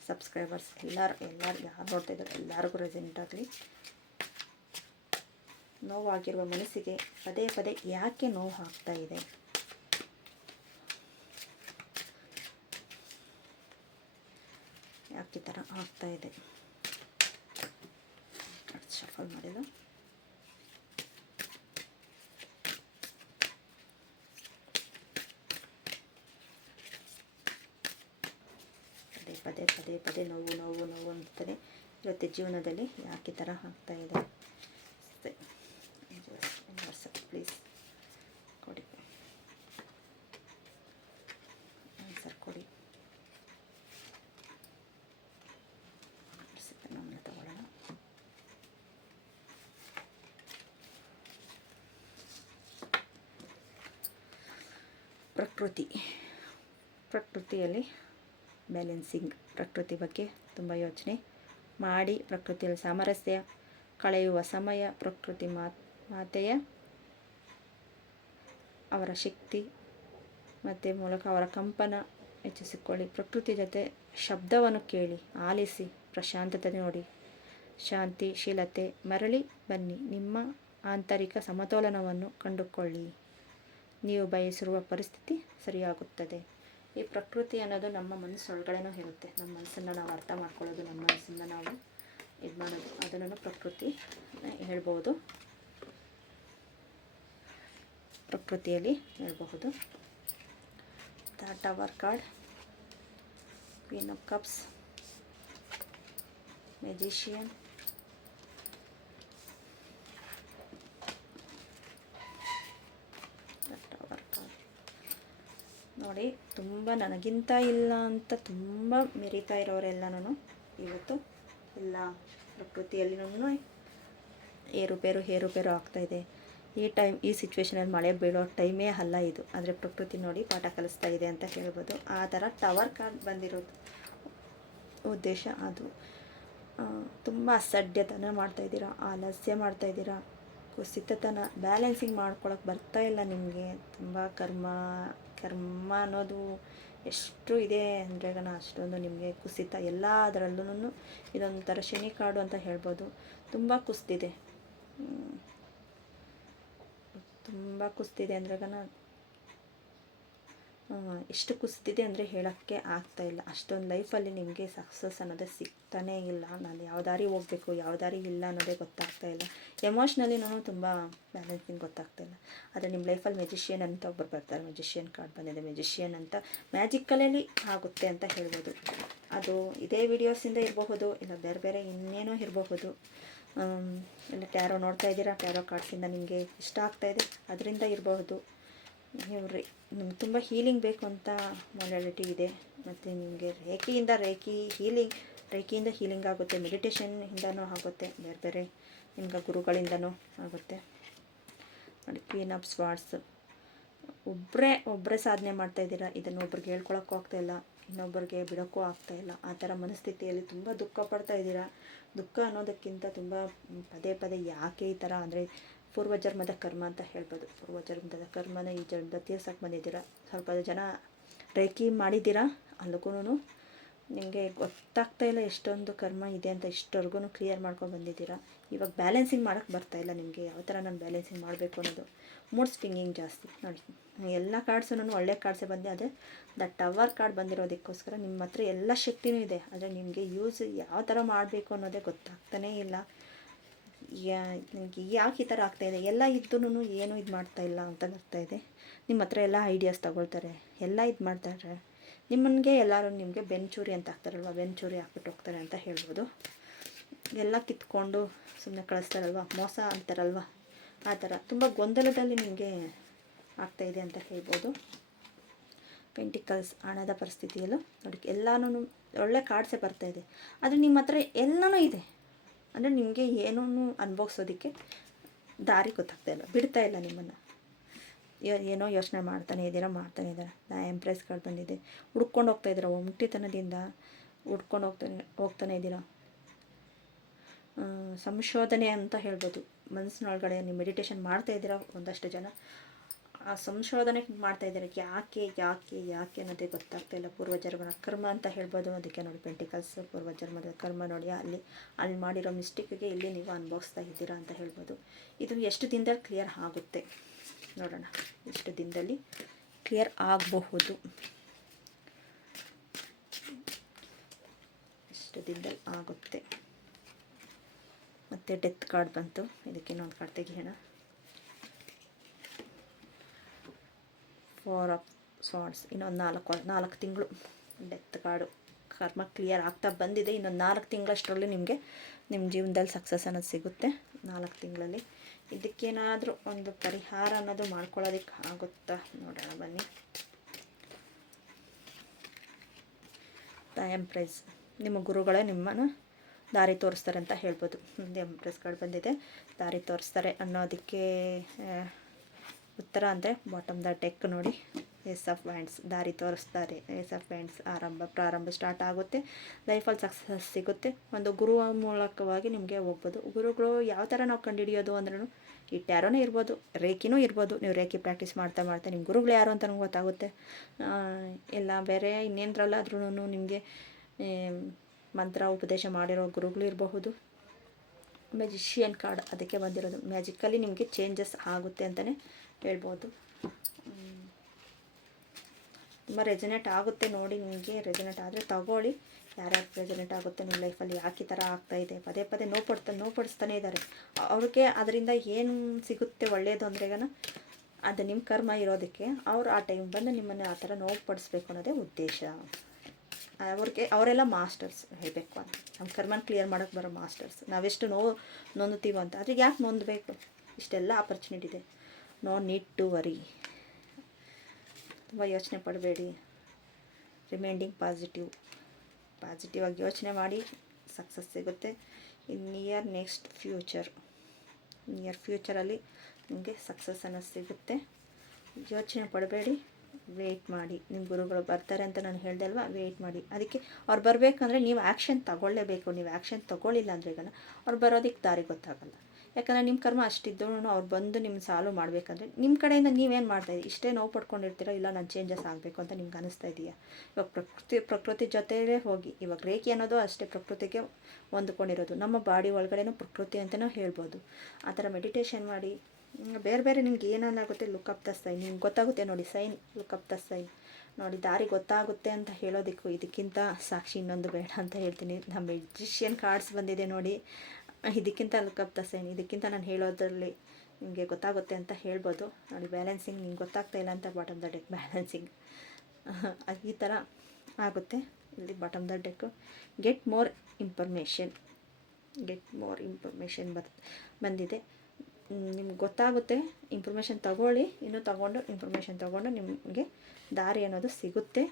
ಸಬ್ಸ್ಕ್ರೈಬರ್ಸ್ ಎಲ್ಲರೂ ಯಾರು ನೋಡ್ತಾ ಇದ್ದಾರೆ ಎಲ್ಲರಿಗೂ ರೆಸನೇಟ್ ಆಗಲಿ. ನೋವಾಗಿರುವ ಮನಸ್ಸಿಗೆ ಪದೇ ಪದೇ ಯಾಕೆ ನೋವು ಆಗ್ತಾ ಇದೆ? ಯಾಕೆ ಈ ಥರ ಆಗ್ತಾ ಇದೆ? ಶಫಲ್ ಮಾಡಿದ್ದು ಪದೇ ನೋವು ಅಂತಾರೆ. ಇವತ್ತು ಜೀವನದಲ್ಲಿ ಯಾಕೆ ಈ ಥರ ಆಗ್ತಾ ಇದೆ? ಪ್ಲೀಸ್ ಕೊಡಿ, ಆನ್ಸರ್ ಕೊಡಿ. ನಮ್ಮನ್ನ ತಗೊಳ್ಳೋಣ. ಪ್ರಕೃತಿಯಲ್ಲಿ ಬ್ಯಾಲೆನ್ಸಿಂಗ್. ಪ್ರಕೃತಿ ಬಗ್ಗೆ ತುಂಬ ಯೋಚನೆ ಮಾಡಿ ಪ್ರಕೃತಿಯಲ್ಲಿ ಸಾಮರಸ್ಯ ಕಳೆಯುವ ಸಮಯ. ಪ್ರಕೃತಿ ಮಾತೆಯ ಅವರ ಶಕ್ತಿ ಮತ್ತು ಮೂಲಕ ಅವರ ಕಂಪನ ಹೆಚ್ಚಿಸಿಕೊಳ್ಳಿ. ಪ್ರಕೃತಿ ಜೊತೆ ಶಬ್ದವನ್ನು ಕೇಳಿ, ಆಲಿಸಿ, ಪ್ರಶಾಂತತೆ ನೋಡಿ, ಶಾಂತಿಶೀಲತೆ ಮರಳಿ ಬನ್ನಿ. ನಿಮ್ಮ ಆಂತರಿಕ ಸಮತೋಲನವನ್ನು ಕಂಡುಕೊಳ್ಳಿ. ನೀವು ಬಯಸಿರುವ ಪರಿಸ್ಥಿತಿ ಸರಿಯಾಗುತ್ತದೆ. ಈ ಪ್ರಕೃತಿ ಅನ್ನೋದು ನಮ್ಮ ಮನಸ್ಸೊಳಗಡೆನೂ ಇರುತ್ತೆ. ನಮ್ಮ ಮನಸ್ಸನ್ನು ನಾವು ಅರ್ಥ ಮಾಡ್ಕೊಳ್ಳೋದು, ನಮ್ಮ ಮನಸ್ಸನ್ನು ನಾವು ಇದು ಮಾಡೋದು, ಅದನ್ನು ಪ್ರಕೃತಿ ಹೇಳ್ಬೋದು. ಪ್ರಕೃತಿಯಲ್ಲಿ ಹೇಳ್ಬಹುದು. The tower card, queen of cups, magician, ನೋಡಿ. ತುಂಬ ನನಗಿಂತ ಇಲ್ಲ ಅಂತ ತುಂಬ ಮೆರಿತಾ ಇರೋರೆಲ್ಲನೂ ಇವತ್ತು ಎಲ್ಲ ಪ್ರಕೃತಿಯಲ್ಲಿನೂ ಏರುಪೇರು ಆಗ್ತಾಯಿದೆ. ಈ ಸಿಚುವೇಶನಲ್ಲಿ ಮಳೆ ಬೀಳೋ ಟೈಮೇ ಅಲ್ಲ ಇದು. ಆದರೆ ಪ್ರಕೃತಿ ನೋಡಿ ಪಾಠ ಕಲಿಸ್ತಾ ಇದೆ ಅಂತ ಹೇಳ್ಬೋದು. ಆ ಥರ ಟವರ್ ಕಾರ್ಡ್ ಬಂದಿರೋದು ಉದ್ದೇಶ ಅದು. ತುಂಬ ಅಸಡ್ಡೆತನ ಮಾಡ್ತಾಯಿದ್ದೀರಾ, ಆಲಸ್ಯ ಮಾಡ್ತಾಯಿದ್ದೀರಾ, ಕುಸಿತತನ, ಬ್ಯಾಲೆನ್ಸಿಂಗ್ ಮಾಡ್ಕೊಳಕ್ಕೆ ಬರ್ತಾಯಿಲ್ಲ ನಿಮಗೆ. ತುಂಬ ಕರ್ಮ ಅನ್ನೋದು ಎಷ್ಟು ಇದೆ ಅಂದರೆ ಅಷ್ಟೊಂದು ನಿಮಗೆ ಕುಸಿತ ಎಲ್ಲ ಅದರಲ್ಲೂ. ಇದೊಂಥರ ಶನಿ ಕಾರ್ಡು ಅಂತ ಹೇಳ್ಬೋದು. ತುಂಬ ಕುಸ್ತಿದೆ, ತುಂಬ ಕುಸ್ತಿದೆ ಅಂದ್ರೆ ಎಷ್ಟು ಕುಸ್ತಿದೆ ಅಂದರೆ ಹೇಳೋಕ್ಕೆ ಆಗ್ತಾಯಿಲ್ಲ. ಅಷ್ಟೊಂದು ಲೈಫಲ್ಲಿ ನಿಮಗೆ ಸಕ್ಸಸ್ ಅನ್ನೋದೇ ಸಿಗ್ತಾನೇ ಇಲ್ಲ. ನಾನು ಯಾವ ದಾರಿ ಹೋಗಬೇಕು, ಯಾವ ದಾರಿ ಇಲ್ಲ ಅನ್ನೋದೇ ಗೊತ್ತಾಗ್ತಾಯಿಲ್ಲ. ಎಮೋಷ್ನಲಿ ನಾನು ತುಂಬ ಬ್ಯಾಲೆನ್ಸಿಂಗ್ ಗೊತ್ತಾಗ್ತಾಯಿಲ್ಲ. ಆದರೆ ನಿಮ್ಮ ಲೈಫಲ್ಲಿ ಮೆಜಿಷಿಯನ್ ಅಂತ ಒಬ್ಬರು ಬರ್ತಾರೆ. ಮೆಜಿಷಿಯನ್ ಕಾರ್ಡ್ ಬಂದಿದೆ. ಮೆಜಿಷಿಯನ್ ಅಂತ ಮ್ಯಾಜಿಕಲಲ್ಲಿ ಆಗುತ್ತೆ ಅಂತ ಹೇಳ್ಬೋದು. ಅದು ಇದೇ ವಿಡಿಯೋಸಿಂದ ಇರಬಹುದು, ಇಲ್ಲ ಬೇರೆ ಬೇರೆ ಇನ್ನೇನೋ ಇರಬಹುದು. ಇಲ್ಲ ಟ್ಯಾರೋ ನೋಡ್ತಾ ಇದ್ದೀರಾ, ಟ್ಯಾರೋ ಕಾರ್ಡ್ಸಿಂದ ನಿಮಗೆ ಇಷ್ಟ ಆಗ್ತಾಯಿದೆ, ಅದರಿಂದ ಇರಬಹುದು. ನೀವು ನಿಮ್ಗೆ ತುಂಬ ಹೀಲಿಂಗ್ ಬೇಕು ಅಂತ ಮೊಡಾಲಿಟಿ ಇದೆ. ಮತ್ತು ನಿಮಗೆ ರೇಖಿಯಿಂದ ಹೀಲಿಂಗ್ ಆಗುತ್ತೆ, ಮೆಡಿಟೇಷನ್ನಿಂದನೂ ಆಗುತ್ತೆ, ಬೇರೆ ಬೇರೆ ನಿಮ್ಗೆ ಗುರುಗಳಿಂದನೂ ಆಗುತ್ತೆ. ನೋಡಿ, ಕ್ವೀನ್ ಆಫ್ ಸ್ವಾರ್ಡ್ಸ್, ಒಬ್ಬರೇ ಸಾಧನೆ ಮಾಡ್ತಾಯಿದ್ದೀರಾ. ಇದನ್ನು ಒಬ್ರಿಗೆ ಹೇಳ್ಕೊಳಕ್ಕೂ ಆಗ್ತಾಯಿಲ್ಲ, ಇನ್ನೊಬ್ಬರಿಗೆ ಬಿಡೋಕ್ಕೂ ಆಗ್ತಾಯಿಲ್ಲ. ಆ ಥರ ಮನಸ್ಥಿತಿಯಲ್ಲಿ ತುಂಬ ದುಃಖ ಪಡ್ತಾ ಇದ್ದೀರಾ. ದುಃಖ ಅನ್ನೋದಕ್ಕಿಂತ ತುಂಬ ಪದೇ ಯಾಕೆ ಈ ಥರ ಅಂದರೆ ಪೂರ್ವಜನ್ಮದ ಕರ್ಮ ಅಂತ ಹೇಳ್ಬೋದು. ಪೂರ್ವಜನ್ಮದ ಕರ್ಮನ ಈ ಜನ್ಮದ ತೀರ್ಸಕ್ಕೆ ಬಂದಿದ್ದೀರಾ. ಸ್ವಲ್ಪ ಜನ ರೇಖಿ ಮಾಡಿದ್ದೀರಾ, ಅಲ್ಲಿಗೂ ನಿಮಗೆ ಗೊತ್ತಾಗ್ತಾ ಇಲ್ಲ ಎಷ್ಟೊಂದು ಕರ್ಮ ಇದೆ ಅಂತ. ಇಷ್ಟವರೆಗೂ ಕ್ಲಿಯರ್ ಮಾಡ್ಕೊಂಡು ಬಂದಿದ್ದೀರಾ. ಇವಾಗ ಬ್ಯಾಲೆನ್ಸಿಂಗ್ ಮಾಡೋಕ್ಕೆ ಬರ್ತಾಯಿಲ್ಲ ನಿಮಗೆ. ಯಾವ ಥರ ನಾನು ಬ್ಯಾಲೆನ್ಸಿಂಗ್ ಮಾಡಬೇಕು ಅನ್ನೋದು. ಮೂಡ್ ಸ್ವಿಂಗಿಂಗ್ ಜಾಸ್ತಿ. ನೋಡಿ, ಎಲ್ಲ ಕಾರ್ಡ್ಸೂ ಒಳ್ಳೆ ಕಾರ್ಡ್ಸೇ ಬಂದೆ. ಅದೇ ಟವರ್ ಕಾರ್ಡ್ ಬಂದಿರೋದಕ್ಕೋಸ್ಕರ ನಿಮ್ಮ ಹತ್ರ ಎಲ್ಲ ಶಕ್ತಿನೂ ಇದೆ, ಆದರೆ ನಿಮಗೆ ಯೂಸ್ ಯಾವ ಥರ ಮಾಡಬೇಕು ಅನ್ನೋದೇ ಗೊತ್ತಾಗ್ತಾನೇ ಇಲ್ಲ. ನನಗೆ ಯಾಕೆ ಈ ಥರ ಆಗ್ತಾಯಿದೆ, ಎಲ್ಲ ಇದ್ದೂ ಏನೂ ಇದು ಮಾಡ್ತಾಯಿಲ್ಲ ಅಂತ ಬರ್ತಾಯಿದೆ. ನಿಮ್ಮ ಹತ್ರ ಎಲ್ಲ ಐಡಿಯಾಸ್ ತಗೊಳ್ತಾರೆ, ಎಲ್ಲ ಇದು ಮಾಡ್ತಾರೆ. ಎಲ್ಲರೂ ನಿಮಗೆ ಬೆಂಚೂರಿ ಅಂತ ಹಾಕ್ತಾರಲ್ವ, ಬೆಂಚೂರಿ ಹಾಕ್ಬಿಟ್ಟು ಹೋಗ್ತಾರೆ ಅಂತ ಹೇಳ್ಬೋದು. ಎಲ್ಲ ಕಿತ್ಕೊಂಡು ಸುಮ್ಮನೆ ಕಳಿಸ್ತಾರಲ್ವ, ಮೋಸ ಅಂತಾರಲ್ವ, ಆ ಥರ ತುಂಬ ಗೊಂದಲದಲ್ಲಿ ನಿಮಗೆ ಆಗ್ತಾಯಿದೆ ಅಂತ ಹೇಳ್ಬೋದು. ಪೆಂಟಿಕಲ್ಸ್, ಹಣದ ಪರಿಸ್ಥಿತಿಯಲ್ಲೂ ನೋಡಿ ಎಲ್ಲನೂ ಒಳ್ಳೆ ಕಾರ್ಡ್ಸೇ ಬರ್ತಾಯಿದೆ. ಆದರೆ ನಿಮ್ಮ ಹತ್ರ ಎಲ್ಲನೂ ಇದೆ, ಅಂದರೆ ನಿಮಗೆ ಏನೂ ಅನುಭವಿಸೋದಕ್ಕೆ ದಾರಿ ಗೊತ್ತಾಗ್ತಾಯಿಲ್ಲ, ಬಿಡ್ತಾಯಿಲ್ಲ ನಿಮ್ಮನ್ನು. ಏನೋ ಯೋಚನೆ ಮಾಡ್ತಾನೆ ಇದ್ದೀರಾ. ಎಂಪ್ರೆಸ್ ಕಾರ್ಡ್ ಬಂದಿದೆ. ಹುಡ್ಕೊಂಡು ಹೋಗ್ತಾಯಿದ್ದೀರಾ, ಒಂಟಿತನದಿಂದ ಹುಡ್ಕೊಂಡು ಹೋಗ್ತಾನೆ ಇದ್ದೀರಾ. ಸಂಶೋಧನೆ ಅಂತ ಹೇಳ್ಬೋದು. ಮನಸ್ಸಿನೊಳಗಡೆ ನೀವು ಮೆಡಿಟೇಷನ್ ಮಾಡ್ತಾಯಿದ್ದೀರಾ. ಒಂದಷ್ಟು ಜನ ಆ ಸಂಶೋಧನೆ ಮಾಡ್ತಾಯಿದ್ದಾರೆ, ಯಾಕೆ ಅನ್ನೋದೇ ಗೊತ್ತಾಗ್ತಾಯಿಲ್ಲ. ಪೂರ್ವಜನ್ಮದ ಕರ್ಮ ಅಂತ ಹೇಳ್ಬೋದು. ಅದಕ್ಕೆ ನೋಡಿ ಪೆಂಟಿಕಲ್ಸ್, ಪೂರ್ವಜನ್ಮದ ಕರ್ಮ ನೋಡಿ, ಅಲ್ಲಿ ಮಾಡಿರೋ ಮಿಸ್ಟೇಕಿಗೆ ಇಲ್ಲಿ ನೀವು ಅನುಭವಿಸ್ತಾ ಇದ್ದೀರಾ ಅಂತ ಹೇಳ್ಬೋದು. ಇದು ಎಷ್ಟು ದಿನದಲ್ಲಿ ಕ್ಲಿಯರ್ ಆಗುತ್ತೆ ನೋಡೋಣ, ಎಷ್ಟು ದಿನದಲ್ಲಿ ಕ್ಲಿಯರ್ ಆಗಬಹುದು, ಎಷ್ಟು ದಿನದಲ್ಲಿ ಆಗುತ್ತೆ. ಮತ್ತು ಡೆತ್ ಕಾರ್ಡ್ ಬಂತು. ಇದಕ್ಕೆ ಇನ್ನೊಂದು ಕಾರ್ಡ್ ತೆಗಿಯೋಣ. 4 ಆಫ್ ಸ್ವಾರ್ಡ್ಸ್. ಇನ್ನೊಂದು 4 ತಿಂಗಳು ಡೆತ್ ಕಾರ್ಡು. ಕರ್ಮ ಕ್ಲಿಯರ್ ಆಗ್ತಾ ಬಂದಿದೆ. ಇನ್ನೊಂದು 4 ತಿಂಗಳಷ್ಟರಲ್ಲಿ ನಿಮಗೆ ನಿಮ್ಮ ಜೀವನದಲ್ಲಿ ಸಕ್ಸಸ್ ಅನ್ನೋದು ಸಿಗುತ್ತೆ. 4 ತಿಂಗಳಲ್ಲಿ ಇದಕ್ಕೇನಾದರೂ ಒಂದು ಪರಿಹಾರ ಅನ್ನೋದು ಮಾಡ್ಕೊಳ್ಳೋದಕ್ಕೆ ಆಗುತ್ತಾ ನೋಡೋಣ ಬನ್ನಿ. ಎಂಪ್ರೆಸ್, ನಿಮ್ಮ ಗುರುಗಳೇ ನಿಮ್ಮನ್ನು ದಾರಿ ತೋರಿಸ್ತಾರೆ ಅಂತ ಹೇಳ್ಬೋದು. ಎಂಪ್ರೆಸ್ ಕಾರ್ಡ್ ಬಂದಿದೆ, ದಾರಿ ತೋರಿಸ್ತಾರೆ ಅನ್ನೋದಕ್ಕೆ ಉತ್ತರ ಅಂದರೆ ಬಾಟಮ್ ದ ಡೆಕ್ ನೋಡಿ, ಏಸ್ ಆಫ್ ವ್ಯಾಂಡ್ಸ್, ದಾರಿ ತೋರಿಸ್ತಾರೆ. ಏಸ್ ಆಫ್ ವ್ಯಾಂಡ್ಸ್, ಪ್ರಾರಂಭ ಸ್ಟಾರ್ಟ್ ಆಗುತ್ತೆ. ಲೈಫಲ್ಲಿ ಸಕ್ಸಸ್ ಸಿಗುತ್ತೆ. ಒಂದು ಗುರುವ ಮೂಲಕವಾಗಿ ನಿಮಗೆ ಹೋಗ್ಬೋದು. ಗುರುಗಳು ಯಾವ ಥರ ನಾವು ಕಂಡುಹಿಡಿಯೋದು ಅಂದ್ರೂ ಈ ಟ್ಯಾರೋನೇ ಇರ್ಬೋದು, ರೇಖಿನೂ ಇರ್ಬೋದು. ನೀವು ರೇಖಿ ಪ್ರಾಕ್ಟೀಸ್ ಮಾಡ್ತಾ ನಿಮ್ಮ ಗುರುಗಳು ಯಾರು ಅಂತ ನಮ್ಗೆ ಗೊತ್ತಾಗುತ್ತೆ. ಎಲ್ಲ ಬೇರೆ ಇನ್ನೇನರಲ್ಲಾದ್ರೂ ನಿಮಗೆ ಮಂತ್ರ ಉಪದೇಶ ಮಾಡಿರೋ ಗುರುಗಳು ಇರಬಹುದು. ಮೆಜಿಷಿಯನ್ ಕಾರ್ಡ್ ಅದಕ್ಕೆ ಬಂದಿರೋದು. ಮ್ಯಾಜಿಕಲ್ಲಿ ನಿಮಗೆ ಚೇಂಜಸ್ ಆಗುತ್ತೆ ಅಂತಲೇ ಹೇಳ್ಬೋದು. ತುಂಬ ರೆಸನೇಟ್ ಆಗುತ್ತೆ ನೋಡಿ. ನಿಮಗೆ ರೆಸನೇಟ್ ಆದರೆ ತಗೊಳ್ಳಿ. ಯಾರ್ಯಾರು ರೆಸನೇಟ್ ಆಗುತ್ತೆ ನಿಮ್ಮ ಲೈಫಲ್ಲಿ, ಯಾಕೆ ಈ ಥರ ಆಗ್ತಾಯಿದೆ, ಪದೇ ನೋವುಪಡಿಸ್ತಾನೆ ಇದ್ದಾರೆ. ಅವ್ರಿಗೆ ಅದರಿಂದ ಏನು ಸಿಗುತ್ತೆ ಒಳ್ಳೆಯದು ಅಂದರೆ ಅದು ನಿಮ್ಮ ಕರ್ಮ ಇರೋದಕ್ಕೆ ಅವರು ಆ ಟೈಮ್ ಬಂದು ನಿಮ್ಮನ್ನು ಆ ಥರ ನೋವುಪಡಿಸ್ಬೇಕು ಅನ್ನೋದೇ ಉದ್ದೇಶ. ಅವರೆಲ್ಲ ಮಾಸ್ಟರ್ಸ್ ಹೇಳಬೇಕು ಅಂತ. ನಮ್ಮ ಕರ್ಮನ ಕ್ಲಿಯರ್ ಮಾಡೋಕ್ಕೆ ಬರೋ ಮಾಸ್ಟರ್ಸ್. ನಾವೆಷ್ಟು ನೊಂದುತ್ತೀವೋ ಅಂತ. ಆದರೆ ಯಾಕೆ ನೊಂದಬೇಕು, ಇಷ್ಟೆಲ್ಲ ಆಪರ್ಚುನಿಟಿ ಇದೆ. No need to worry. ತುಂಬ ಯೋಚನೆ ಪಡಬೇಡಿ. ರಿಮೈಂಡಿಂಗ್ ಪಾಸಿಟಿವ್ ಆಗಿ ಯೋಚನೆ ಮಾಡಿ, ಸಕ್ಸಸ್ ಸಿಗುತ್ತೆ. ಇನ್ ನಿಯರ್ ಫ್ಯೂಚರಲ್ಲಿ ನಿಮಗೆ ಸಕ್ಸಸ್ ಅನ್ನೋದು ಸಿಗುತ್ತೆ. ಯೋಚನೆ ಪಡಬೇಡಿ, ವೆಯ್ಟ್ ಮಾಡಿ. ನಿಮ್ಮ ಗುರುಗಳು ಬರ್ತಾರೆ ಅಂತ ನಾನು ಹೇಳ್ದೆ ಅಲ್ವಾ, ವೆಯ್ಟ್ ಮಾಡಿ. ಅದಕ್ಕೆ ಅವ್ರು ಬರಬೇಕಂದ್ರೆ ನೀವು ಆ್ಯಕ್ಷನ್ ತಗೊಳ್ಳೇಬೇಕು. ನೀವು ಆ್ಯಕ್ಷನ್ ತೊಗೊಳ್ಳಿಲ್ಲ ಅಂದರೆ ಈಗ ಅವ್ರು ಬರೋದಕ್ಕೆ ದಾರಿ ಗೊತ್ತಾಗಲ್ಲ. ಯಾಕಂದರೆ ನಿಮ್ಮ ಕರ್ಮ ಅಷ್ಟಿದ್ದೂ ಅವ್ರು ಬಂದು ನಿಮ್ಮ ಸಾಲ್ವ್ ಮಾಡಬೇಕಂದ್ರೆ ನಿಮ್ಮ ಕಡೆಯಿಂದ ನೀವೇನು ಮಾಡ್ತಾಯಿದ್ದೀರಿ? ಇಷ್ಟೇ ನೋವು ಪಡ್ಕೊಂಡಿರ್ತೀರೋ, ಇಲ್ಲ ನಾನು ಚೇಂಜಸ್ ಆಗಬೇಕು ಅಂತ ನಿಮ್ಗೆ ಅನಿಸ್ತಾ ಇದೆಯಾ? ಇವಾಗ ಪ್ರಕೃತಿ ಜೊತೆಲೇ ಹೋಗಿ. ಇವಾಗ ರೇಖೆ ಅನ್ನೋದು ಅಷ್ಟೇ ಪ್ರಕೃತಿಗೆ ಹೊಂದ್ಕೊಂಡಿರೋದು. ನಮ್ಮ ಬಾಡಿ ಒಳಗಡೆನೂ ಪ್ರಕೃತಿ ಅಂತಲೂ ಹೇಳ್ಬೋದು. ಆ ಥರ ಮೆಡಿಟೇಷನ್ ಮಾಡಿ. ಬೇರೆ ಬೇರೆ ನಿಮ್ಗೆ ಏನಾಗುತ್ತೆ ಲುಕ್ ಅಪ್ ದ ಸೈನ್, ನಿಮ್ಗೆ ಗೊತ್ತಾಗುತ್ತೆ ನೋಡಿ. Sign, look up the sign ನೋಡಿ. ದಾರಿ ಗೊತ್ತಾಗುತ್ತೆ ಅಂತ ಹೇಳೋದಕ್ಕೂ ಇದಕ್ಕಿಂತ ಸಾಕ್ಷಿ ಇನ್ನೊಂದು ಬೇಡ ಅಂತ ಹೇಳ್ತೀನಿ. ನಮ್ಮ ಮೆಜಿಷಿಯನ್ ಕಾರ್ಡ್ಸ್ ಬಂದಿದೆ ನೋಡಿ. ಇದಕ್ಕಿಂತ ಲುಕ್ ಅಪ್ ದ ಸೈನ್, ಇದಕ್ಕಿಂತ ನಾನು ಹೇಳೋದ್ರಲ್ಲಿ ನಿಮಗೆ ಗೊತ್ತಾಗುತ್ತೆ ಅಂತ ಹೇಳ್ಬೋದು ನೋಡಿ. ಬ್ಯಾಲೆನ್ಸಿಂಗ್ ನಿಮ್ಗೆ ಗೊತ್ತಾಗ್ತಾ ಇಲ್ಲ ಅಂತ ಬಾಟಮ್ ದ ಡೆಕ್ ಬ್ಯಾಲೆನ್ಸಿಂಗ್ ಈ ಥರ ಆಗುತ್ತೆ. ಇಲ್ಲಿ bottom the deck get more information ಬಂದಿದೆ. ನಿಮ್ಗೆ ಗೊತ್ತಾಗುತ್ತೆ. ಇನ್ಫಾರ್ಮೇಷನ್ ತಗೊಳ್ಳಿ, ಇನ್ನೂ ಇನ್ಫಾರ್ಮೇಷನ್ ತೊಗೊಂಡು ನಿಮಗೆ ದಾರಿ ಅನ್ನೋದು ಸಿಗುತ್ತೆ.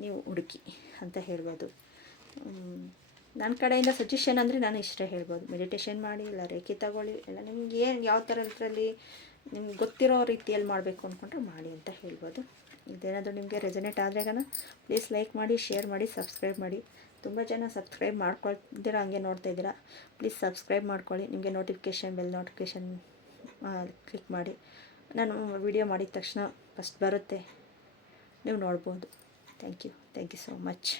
ನೀವು ಹುಡುಕಿ ಅಂತ ಹೇಳ್ಬೋದು. ನನ್ನ ಕಡೆಯಿಂದ ಸಜೆಷನ್ ಅಂದರೆ ನಾನು ಇಷ್ಟೇ ಹೇಳ್ಬೋದು. ಮೆಡಿಟೇಷನ್ ಮಾಡಿ, ಇಲ್ಲ ರೇಖೆ ತಗೊಳ್ಳಿ, ಇಲ್ಲ ನಿಮ್ಗೆ ಏನು ಯಾವ ಥರ ಇದರಲ್ಲಿ ನಿಮ್ಗೆ ಗೊತ್ತಿರೋ ರೀತಿಯಲ್ಲಿ ಮಾಡಬೇಕು ಅಂದ್ಕೊಂಡ್ರೆ ಮಾಡಿ ಅಂತ ಹೇಳ್ಬೋದು. ಇದೇನಾದರೂ ನಿಮಗೆ ರೆಸನೇಟ್ ಆದ್ರೆಗನ ಪ್ಲೀಸ್ ಲೈಕ್ ಮಾಡಿ, ಶೇರ್ ಮಾಡಿ, ಸಬ್ಸ್ಕ್ರೈಬ್ ಮಾಡಿ. ತುಂಬ ಜನ ಸಬ್ಸ್ಕ್ರೈಬ್ ಮಾಡ್ಕೊಳ್ತೀರಾ, ಹಂಗೆ ನೋಡ್ತಾ ಇದ್ದೀರಾ. ಪ್ಲೀಸ್ ಸಬ್ಸ್ಕ್ರೈಬ್ ಮಾಡ್ಕೊಳ್ಳಿ. ನಿಮಗೆ ಬೆಲ್ ನೋಟಿಫಿಕೇಷನ್ ಕ್ಲಿಕ್ ಮಾಡಿ. ನಾನು ವಿಡಿಯೋ ಮಾಡಿದ ತಕ್ಷಣ ಫಸ್ಟ್ ಬರುತ್ತೆ, ನೀವು ನೋಡ್ಬೋದು. Thank you so much.